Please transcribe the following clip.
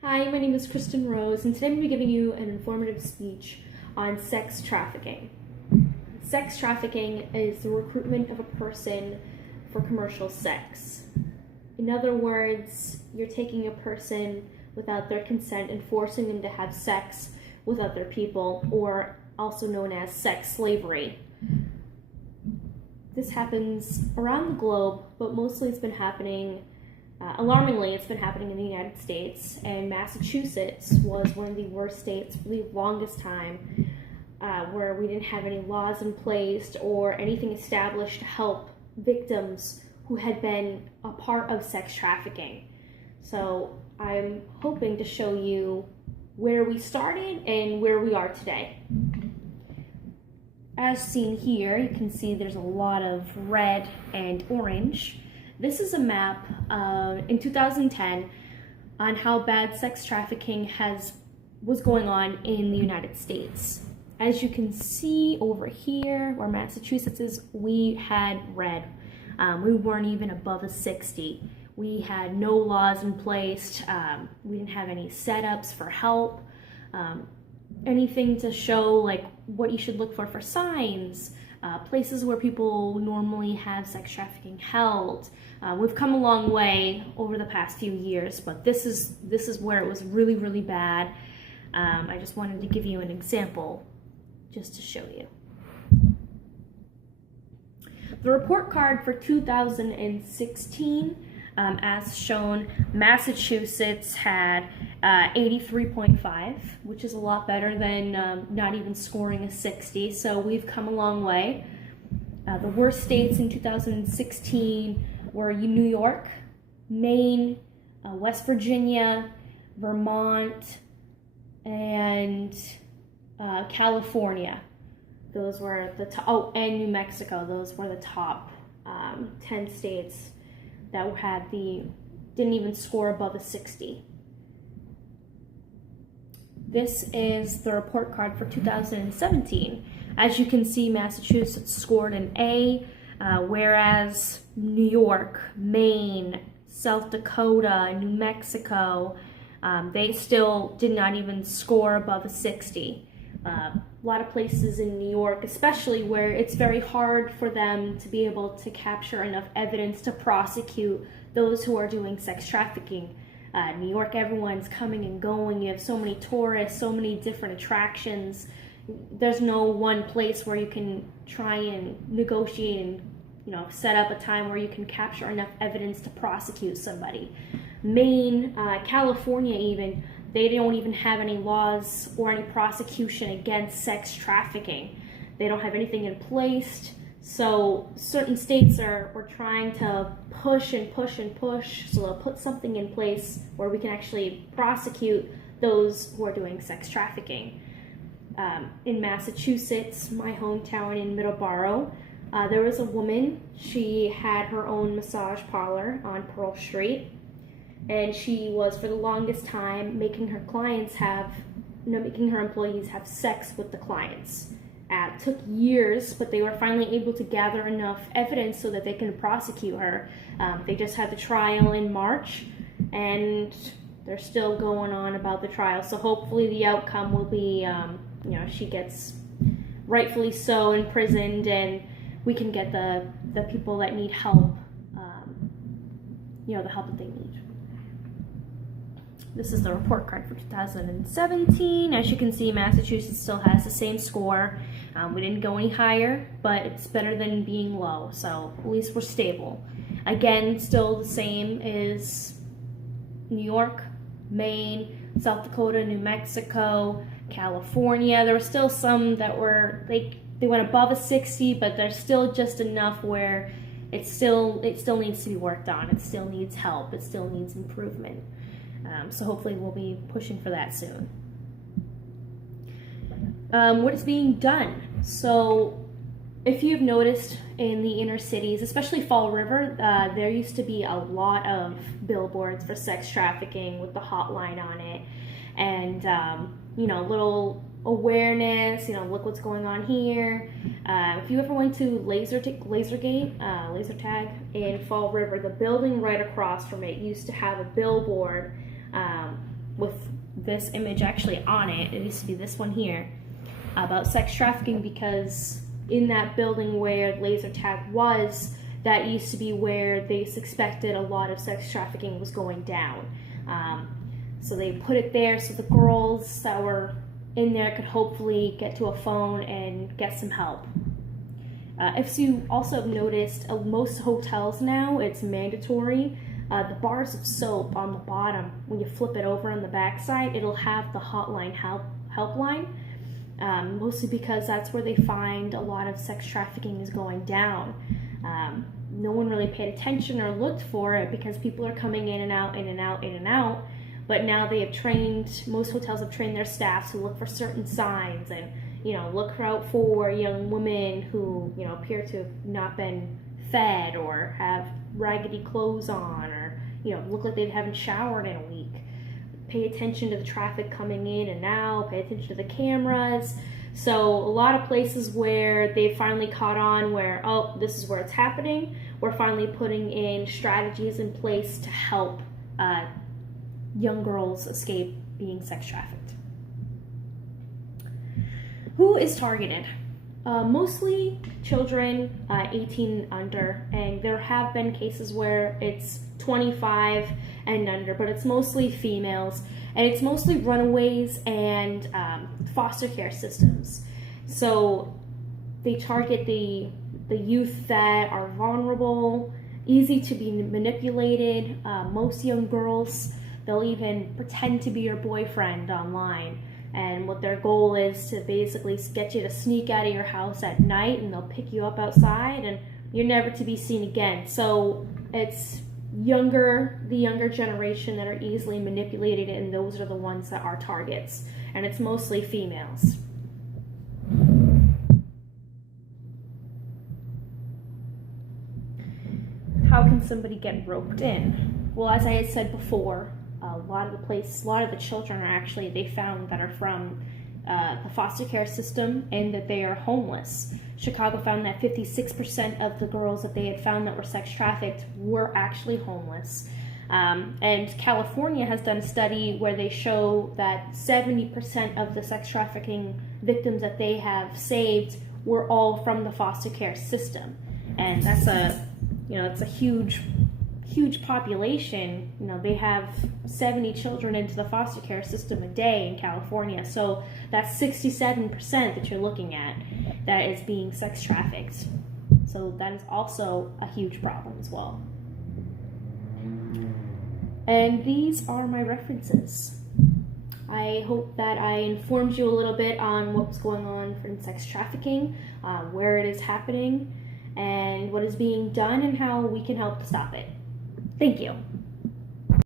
Hi, my name is Kristen Rose, and today I'm going to be giving you an informative speech on sex trafficking. Sex trafficking is the recruitment of a person for commercial sex. In other words, you're taking a person without their consent and forcing them to have sex with other people, or also known as sex slavery. This happens around the globe, but mostly it's been happening alarmingly, it's been happening in the United States, and Massachusetts was one of the worst states for the longest time, where we didn't have any laws in place or anything established to help victims who had been a part of sex trafficking. So I'm hoping to show you where we started and where we are today. As seen here, you can see there's a lot of red and orange. This is a map in 2010 on how bad sex trafficking was going on in the United States. As you can see over here, where Massachusetts is, we had red. We weren't even above a 60. We had no laws in place. We didn't have any setups for help, anything to show like what you should look for signs, places where people normally have sex trafficking held. We've come a long way over the past few years, but this is where it was really, really bad. I just wanted to give you an example just to show you. The report card for 2016, as shown, Massachusetts had 83.5, which is a lot better than not even scoring a 60, so we've come a long way. The worst states in 2016 were New York, Maine, West Virginia, Vermont, and California. Those were the top, oh, and New Mexico. Those were the top 10 states that didn't even score above a 60. This is the report card for 2017. As you can see, Massachusetts scored an A, whereas New York, Maine, South Dakota, New Mexico, they still did not even score above a 60. A lot of places in New York, especially, where it's very hard for them to be able to capture enough evidence to prosecute those who are doing sex trafficking. New York, everyone's coming and going. You have so many tourists, so many different attractions. There's no one place where you can try and negotiate and set up a time where you can capture enough evidence to prosecute somebody. Maine, California even, they don't even have any laws or any prosecution against sex trafficking. They don't have anything in place. So certain states are trying to push and push and push, so they'll put something in place where we can actually prosecute those who are doing sex trafficking. In Massachusetts, my hometown in Middleborough, there was a woman. She had her own massage parlor on Pearl Street, and she was, for the longest time, making her employees have sex with the clients. It took years, but they were finally able to gather enough evidence so that they can prosecute her. They just had the trial in March, and they're still going on about the trial. So hopefully the outcome will be, she gets rightfully so imprisoned, and we can get the people that need help, the help that they need. This is the report card for 2017. As you can see, Massachusetts still has the same score. We didn't go any higher, but it's better than being low, so at least we're stable. Again, still the same is New York, Maine, South Dakota, New Mexico, California. There were still some that were, they went above a 60, but there's still just enough where it still needs to be worked on. It still needs help. It still needs improvement. So hopefully we'll be pushing for that soon. What is being done? So if you've noticed in the inner cities, especially Fall River, there used to be a lot of billboards for sex trafficking with the hotline on it, and little awareness, look what's going on here. If you ever went to laser tag in Fall River, the building right across from it used to have a billboard with this image actually on it. It used to be this one here about sex trafficking, because in that building where laser tag was, that used to be where they suspected a lot of sex trafficking was going down. So they put it there so the girls that were in there could hopefully get to a phone and get some help. If you also have noticed, most hotels now, it's mandatory. The bars of soap on the bottom, when you flip it over on the back side, it'll have the hotline helpline, mostly because that's where they find a lot of sex trafficking is going down. No one really paid attention or looked for it because people are coming in and out, in and out, in and out. But now they have trained, most hotels have trained their staff to look for certain signs and, look out for young women who, appear to have not been fed or have raggedy clothes on, or, look like they haven't showered in a week. Pay attention to the traffic coming in and out, pay attention to the cameras. So a lot of places where they finally caught on where, oh, this is where it's happening, we're finally putting in strategies in place to help young girls escape being sex trafficked. Who is targeted? Mostly children 18 and under, and there have been cases where it's 25 and under, but it's mostly females, and it's mostly runaways and foster care systems. So they target the youth that are vulnerable, easy to be manipulated. Most young girls, they'll even pretend to be your boyfriend online. And what their goal is to basically get you to sneak out of your house at night, and they'll pick you up outside and you're never to be seen again. So it's the younger generation that are easily manipulated, and those are the ones that are targets. And it's mostly females. How can somebody get roped in? Well, as I had said before, a lot of the children are actually, they found that are from the foster care system, and that they are homeless. Chicago found that 56% of the girls that they had found that were sex trafficked were actually homeless. And California has done a study where they show that 70% of the sex trafficking victims that they have saved were all from the foster care system. And that's it's a huge population. They have 70 children into the foster care system a day in California. So that's 67% that you're looking at that is being sex trafficked. So that is also a huge problem as well. And these are my references. I hope that I informed you a little bit on what was going on in sex trafficking, where it is happening, and what is being done, and how we can help to stop it. Thank you.